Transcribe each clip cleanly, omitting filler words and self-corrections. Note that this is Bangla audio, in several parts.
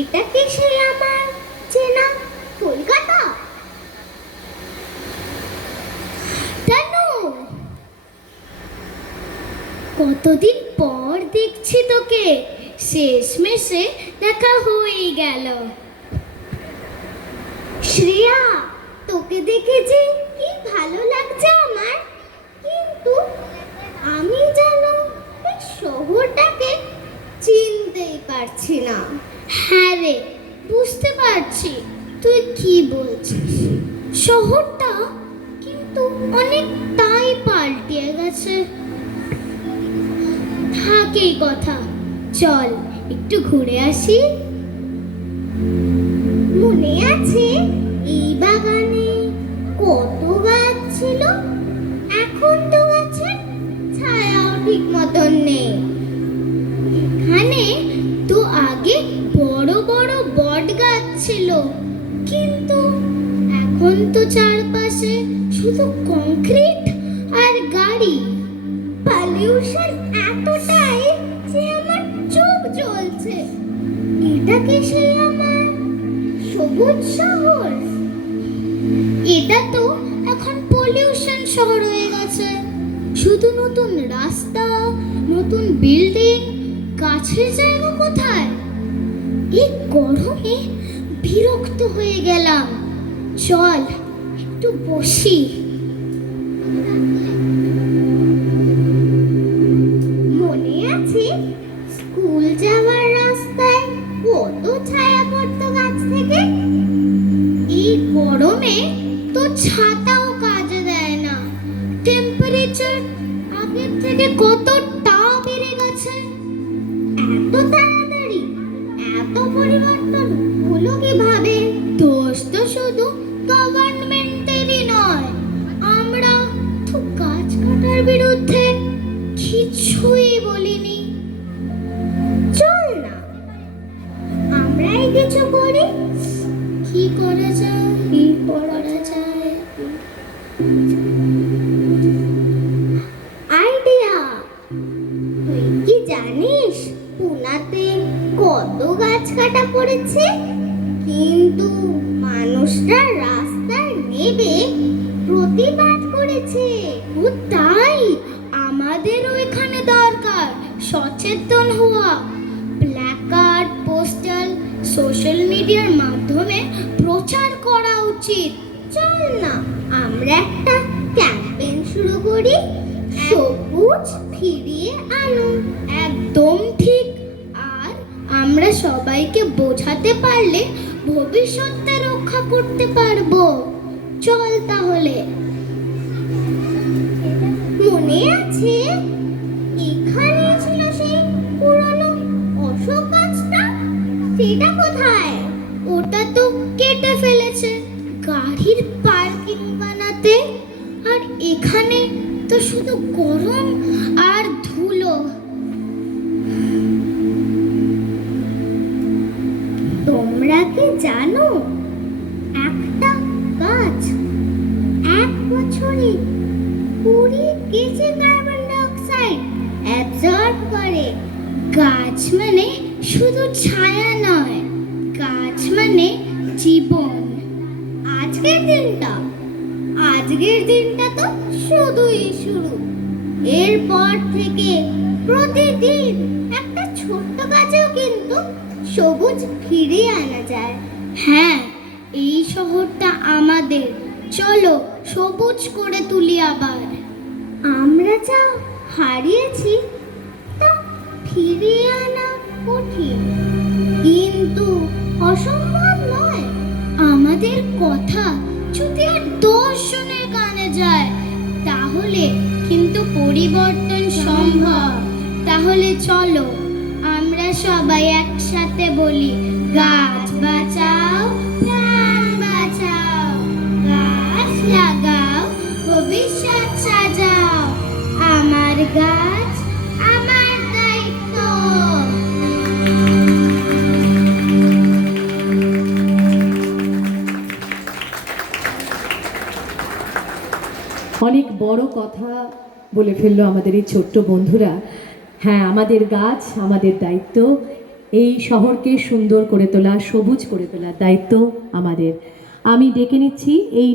এটা কি সেই আমার চেনা কলকাতা? জানো, কতদিন পর দেখছি তোকে, শেষমেশে দেখা হয়ে গেল। শ্রেয়া, তোকে দেখে যে কি ভালো লাগছে আমার, কিন্তু আমি যেন এই শহরটাকে চিনতেই পারছি না। হ্যাঁ রে, বুঝতে পারছি তুই কি বলছিস। শহরটা কিন্তু অনেকটাই পাল্টে গেছে। থাক এই কথা, চল একটু ঘুরে আসি। মনে আছে এই বাগানে কত গাছ ছিল? এখন তো গাছের ছায়াও ঠিক মতন নেই। এখানে তো আগে বড় বড় বট গাছ ছিল, কিন্তু এখন তো চারপাশে শুধু কংক্রিট আর গাড়ি। পলিউশন এতটাই যে আমার চোখ জ্বলছে। এটা কি সেই আমার সবুজ শহর? এটা তো এখন পলিউশন শহর হয়ে গেছে। শুধু নতুন রাস্তা, নতুন বিল্ডিং, গাছের জায়গা কোথায়? এই গরমে বিরক্ত হয়ে গেলাম। চল একটু বসি। মনে আছে স্কুল যাওয়ার রাস্তায় কত ছায়া পড়তো গাছ থেকে? এই গরমে তো ছাতাও কাজে দেয় না। টেম্পারেচার আগের থেকে কতটা বেড়ে গেছে। এত তাড়াতাড়ি এত পরিবর্তন হলো কিভাবে? দোষ তো শুধু গভর্নমেন্টেরই নয়, আমরা তো গাছ কাটার বিরুদ্ধে কিছুই বলিনি। চল না আমরাই কিছু করি। কি করা যায়? আইডিয়া! তুই কি জানিস পুনাতে কত গাছ কাটা পড়েছে, কিন্তু মানুষরা রাস্তায় নেমে প্রতিবাদ করেছে। ও তাই, আমাদেরও এখানে দরকার সচেতন হওয়া। প্ল্যাকার্ড, পোস্টার, সোশ্যাল মিডিয়ার মাধ্যমে প্রচার করা উচিত। চল না আমরা একটা ক্যাম্পেইন শুরু করি, সবুজ ফিরিয়ে আনো। একদম ঠিক। আর আমরা সবাইকে বোঝাতে পারলে ভবিষ্যৎটা রক্ষা করতে পারবো। চল তাহলে। মনে আছে এখানে ছিল সেই পুরনো অশোক গাছটা? সেটা কোথায়? ওটা তো কেটে ফেলেছে গাড়ির পার্কিং বানাতে। আর এখানে তো শুধু গরম আর ধুলো। তোমরা কি জানো একটা গাছ 1 বছরে 20 কেজি কার্বন ডাইঅক্সাইড অ্যাবজর্ব করে? গাছ মানে শুধু ছায়া নয়, গাছ মানে জীবন। আজকের দিনটা তো শুধুই শুরু। এরপর থেকে প্রতিদিন একটা ছোট্ট গাছেও কিন্তু সবুজ ফিরিয়ে আনা যায়। হ্যাঁ, এই শহরটা আমাদের। চলো সবুজ করে তুলি আবার। আমরা যা হারিয়েছি তা ফিরিয়ে আনা কঠিন, কিন্তু অসম্ভব নয়। আমাদের কথা যদি আর 10 জনের কানে যায় তাহলে কিন্তু পরিবর্তন সম্ভব। তাহলে চলো আমরা সবাই একসাথে বলি, গাছ বাঁচাও প্রাণ বাঁচাও, গাছ লাগাও ভবিষ্যৎ সাজাও, আমার গাছ আমার দায়িত্ব। অনেক বড় কথা বলে ফেললো আমাদের এই ছোট্ট বন্ধুরা। হ্যাঁ, আমাদের গাছ আমাদের দায়িত্ব, এই শহরকে সুন্দর করে তোলা, সবুজ করে তোলার দায়িত্ব আমাদের। আমি ডেকে নিচ্ছি এই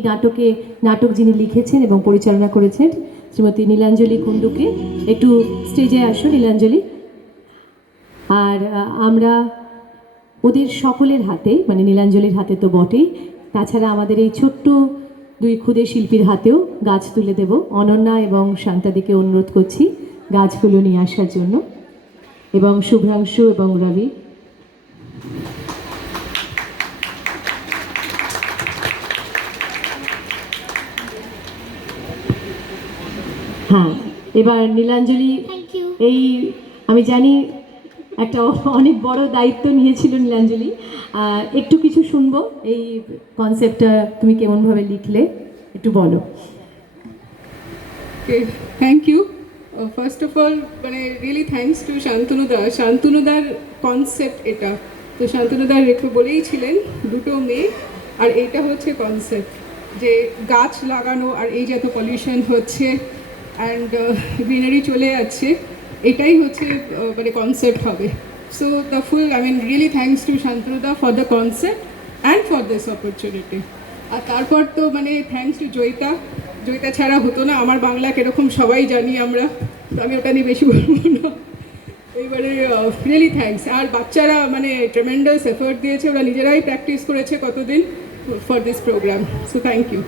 নাটক যিনি লিখেছেন এবং পরিচালনা করেছেন শ্রীমতী নীলাঞ্জলি কুণ্ডুকে। একটু স্টেজে আসো নীলাঞ্জলি। আর আমরা ওদের সকলের হাতে, মানে নীলাঞ্জলির হাতে তো বটেই, তাছাড়া আমাদের এই ছোট্ট 2 ক্ষুদে শিল্পীর হাতেও গাছ তুলে দেব। অনন্যা এবং শান্তাদিকে অনুরোধ করছি গাছগুলো নিয়ে আসার জন্য, এবং শুভ্রাংশু এবং রবি। হ্যাঁ, এবার নীলাঞ্জলি, থ্যাংক ইউ। এই আমি জানি একটা অনেক বড় দায়িত্ব নিয়েছিল নীলাঞ্জলি। একটু কিছু শুনবো, এই কনসেপ্টটা তুমি কেমনভাবে লিখলে একটু বলো। Okay, thank you. First of all, মানে রিয়েলি থ্যাঙ্কস টু শান্তনুদার কনসেপ্ট এটা। তো শান্তনুদার একটু বলেইছিলেন 2টো মেয়ে, আর এইটা হচ্ছে কনসেপ্ট যে গাছ লাগানো, আর এই যে এত পলিউশন হচ্ছে অ্যান্ড গ্রিনারি চলে যাচ্ছে, এটাই হচ্ছে মানে কনসেপ্ট হবে। So the full really thanks to শান্তনুদা for the concept and for this opportunity. আর তারপর তো মানে থ্যাঙ্কস টু জয়িতা ছাড়া হতো না। আমার বাংলা কীরকম সবাই জানি আমরা, তো আমি ওটা নিয়ে বেশি বলবো না। এইবারে রিয়েলি থ্যাঙ্কস। আর বাচ্চারা মানে ট্রেমেন্ডাস এফোর্ট দিয়েছে, ওরা নিজেরাই প্র্যাকটিস করেছে কতদিন for this programme. So thank you.